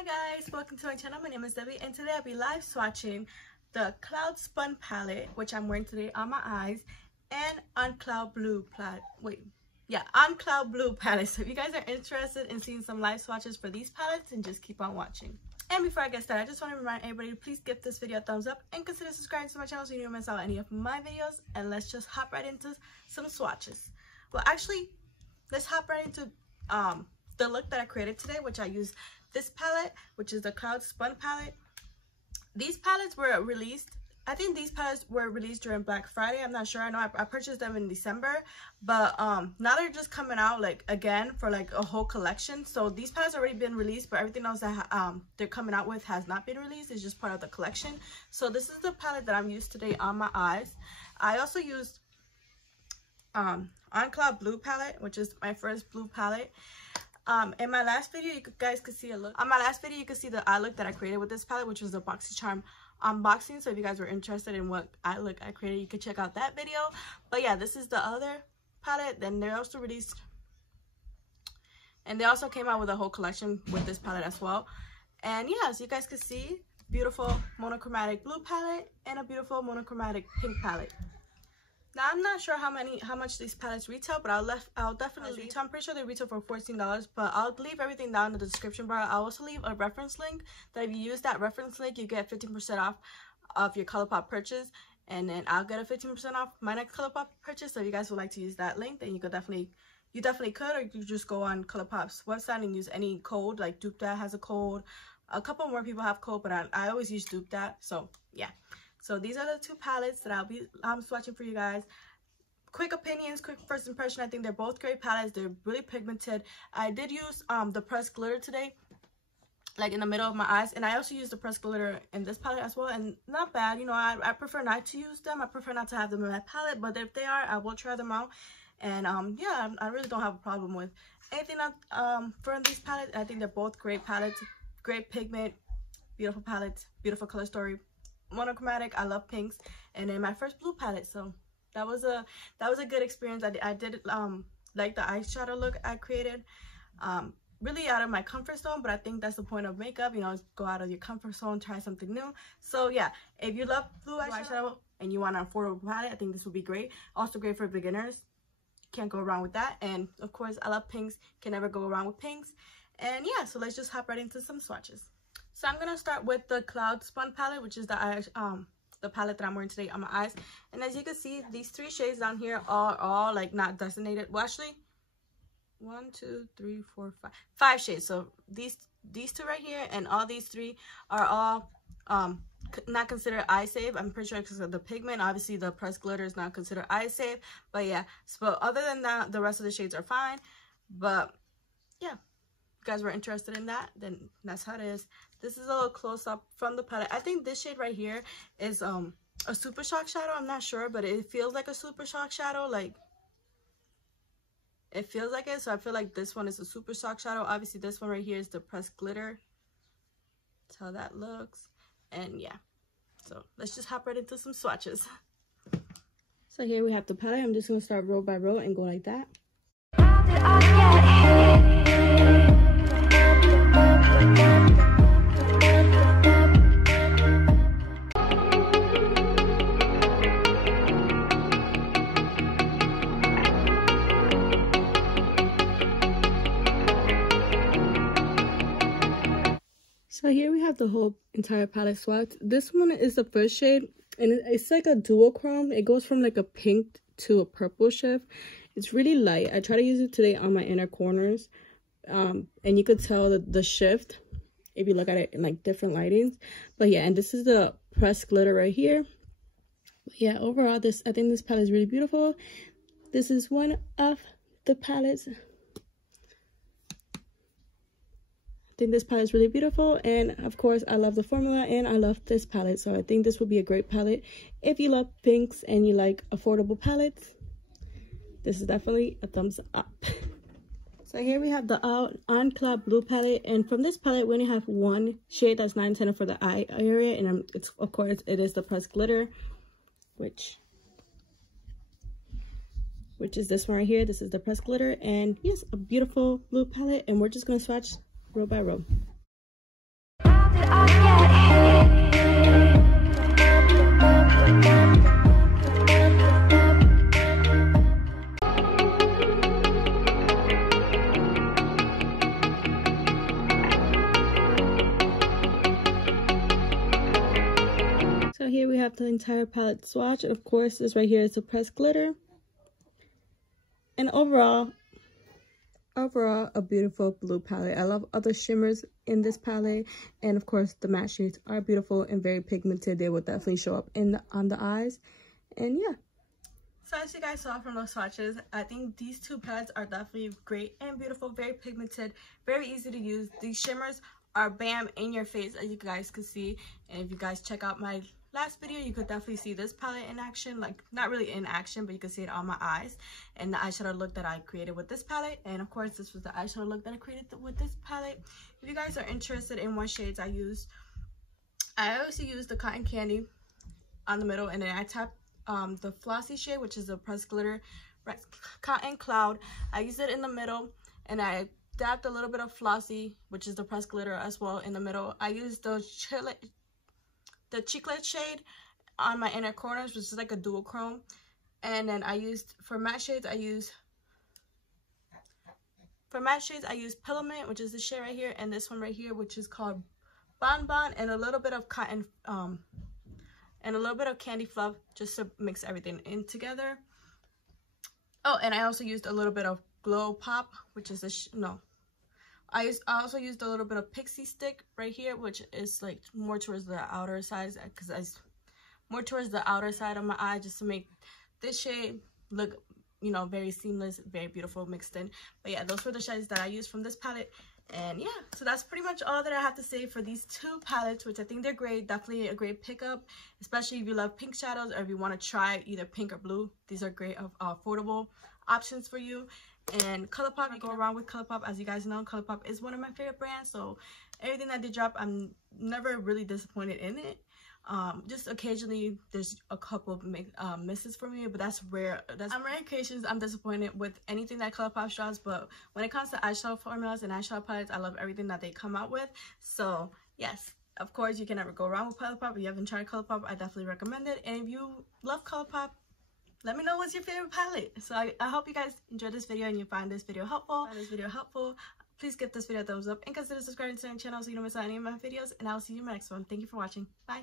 Hi guys, welcome to my channel. My name is Debbie and today I'll be live swatching the Cloud Spun palette, which I'm wearing today on my eyes, and on Cloud Blue palette. On Cloud Blue palette. So if you guys are interested in seeing some live swatches for these palettes, then just keep on watching. And before I get started, I just want to remind everybody to please give this video a thumbs up and consider subscribing to my channel so you don't miss out on any of my videos. And let's just hop right into some swatches. Well, actually, let's hop right into the look that I created today, which I used this palette, which is the Cloud Spun palette. These palettes were released, I think these palettes were released during Black Friday. I'm not sure. I know I purchased them in December, but now they're just coming out like again for like a whole collection. So these palettes already been released, but everything else that they're coming out with has not been released. It's just part of the collection. So this is the palette that I'm used today on my eyes. I also used on Cloud Blue palette, which is my first blue palette. In my last video, you guys could see a look. On my last video, you could see the eye look that I created with this palette, which was the BoxyCharm unboxing. So if you guys were interested in what eye look I created, you could check out that video. But yeah, this is the other palette. Then they also released, and they also came out with a whole collection with this palette as well. And yeah, as you guys could see, beautiful monochromatic blue palette and a beautiful monochromatic pink palette. Now I'm not sure how much these palettes retail, but I'll definitely retail. I'm pretty sure they retail for $14, but I'll leave everything down in the description bar. I'll also leave a reference link that if you use that reference link, you get 15% off of your Colourpop purchase, and then I'll get a 15% off my next Colourpop purchase. So if you guys would like to use that link, then you definitely could, or you just go on Colourpop's website and use any code. Like DupeThat has a code. A couple more people have code, but I always use DupeThat. So yeah. So these are the two palettes that I'll be swatching for you guys. Quick opinions, quick first impression. I think they're both great palettes. They're really pigmented. I did use the pressed glitter today, like in the middle of my eyes, and I also used the pressed glitter in this palette as well, and not bad. You know, I prefer not to use them. I prefer not to have them in my palette, but if they are, I will try them out. And yeah, I really don't have a problem with anything from these palettes. I think they're both great palettes, great pigment, beautiful palettes, beautiful color story. Monochromatic. I love pinks, and then my first blue palette, so that was a good experience. I did like the eyeshadow look I created, really out of my comfort zone, but I think that's the point of makeup, you know, go out of your comfort zone, try something new. So yeah, if you love blue eyeshadow and you want an affordable palette, I think this would be great. Also great for beginners, can't go wrong with that. And of course, I love pinks, can never go wrong with pinks. And yeah, so let's just hop right into some swatches. So I'm gonna start with the Cloud Spun palette, which is the palette that I'm wearing today on my eyes. And as you can see, these three shades down here are all like not designated. Well, actually, 1, 2, 3, 4, 5 shades. So these two right here and all these three are all not considered eye safe. I'm pretty sure because of the pigment. Obviously, the pressed glitter is not considered eye safe. But yeah, so other than that, the rest of the shades are fine. But yeah, if you guys were interested in that, then that's how it is. This is a little close up from the palette. I think this shade right here is a Super Shock shadow. I'm not sure, but it feels like a Super Shock shadow. Like, it feels like it. So I feel like this one is a Super Shock shadow. Obviously, this one right here is the pressed glitter. That's how that looks. And yeah, so let's just hop right into some swatches. So here we have the palette. I'm just gonna start row by row and go like that. So here we have the whole entire palette swatch. This one is the first shade, and it's like a duochrome. It goes from like a pink to a purple shift. It's really light. I try to use it today on my inner corners, and you could tell the shift if you look at it in like different lightings. But yeah, and this is the pressed glitter right here. But yeah, overall, I think this palette is really beautiful. This is one of the palettes. I think this palette is really beautiful, and of course I love the formula and I love this palette, so I think this would be a great palette if you love pinks and you like affordable palettes. This is definitely a thumbs up. So here we have the on Cloud Blue palette, and from this palette we only have one shade that's not intended for the eye area, and it's of course it is the pressed glitter, which is this one right here. This is the pressed glitter, and yes, a beautiful blue palette, and we're just gonna swatch row by row. out here we have the entire palette swatch, and of course this right here is the pressed glitter. And overall a beautiful blue palette. I love other shimmers in this palette, and of course the matte shades are beautiful and very pigmented. They will definitely show up on the eyes. And yeah, so as you guys saw from those swatches, I think these two palettes are definitely great and beautiful, very pigmented, very easy to use. These shimmers are bam in your face, as you guys can see. And if you guys check out my last video, you could definitely see this palette in action. Like, not really in action, but you can see it on my eyes. And the eyeshadow look that I created with this palette. And of course, this was the eyeshadow look that I created with this palette. If you guys are interested in what shades I use, I also use the Cotton Candy on the middle, and then I tap the Flossy shade, which is a pressed glitter Cotton Cloud. I use it in the middle, and I dabbed a little bit of Flossy, which is the pressed glitter, as well in the middle. I used the Chiclet shade on my inner corners, which is like a dual chrome. And then I used, for matte shades, I use Pillow Mint, which is this shade right here, and this one right here, which is called Bon Bon, and a little bit of cotton, and a little bit of Candy Fluff, just to mix everything in together. Oh, and I also used a little bit of Glow Pop, which is I also used a little bit of Pixie Stick right here, which is like more towards the outer side, because more towards the outer side of my eye, just to make this shade look, you know, very seamless, very beautiful mixed in. But yeah, those were the shades that I used from this palette. And yeah, so that's pretty much all that I have to say for these two palettes, which I think they're great. Definitely a great pickup, especially if you love pink shadows or if you want to try either pink or blue. These are great affordable options for you. And Colourpop, you go around with Colourpop. As you guys know, Colourpop is one of my favorite brands, so everything that they drop, I'm never really disappointed in it. Just occasionally there's a couple of misses for me, but that's rare. On rare occasions I'm disappointed with anything that Colourpop drops. But when it comes to eyeshadow formulas and eyeshadow palettes, I love everything that they come out with. So yes, of course, you can never go wrong with Colourpop. If you haven't tried Colourpop, I definitely recommend it. And if you love Colourpop, let me know what's your favorite palette. So I hope you guys enjoyed this video and you find this video helpful. Please give this video a thumbs up and consider subscribing to my channel so you don't miss out on any of my videos. And I'll see you in my next one. Thank you for watching. Bye.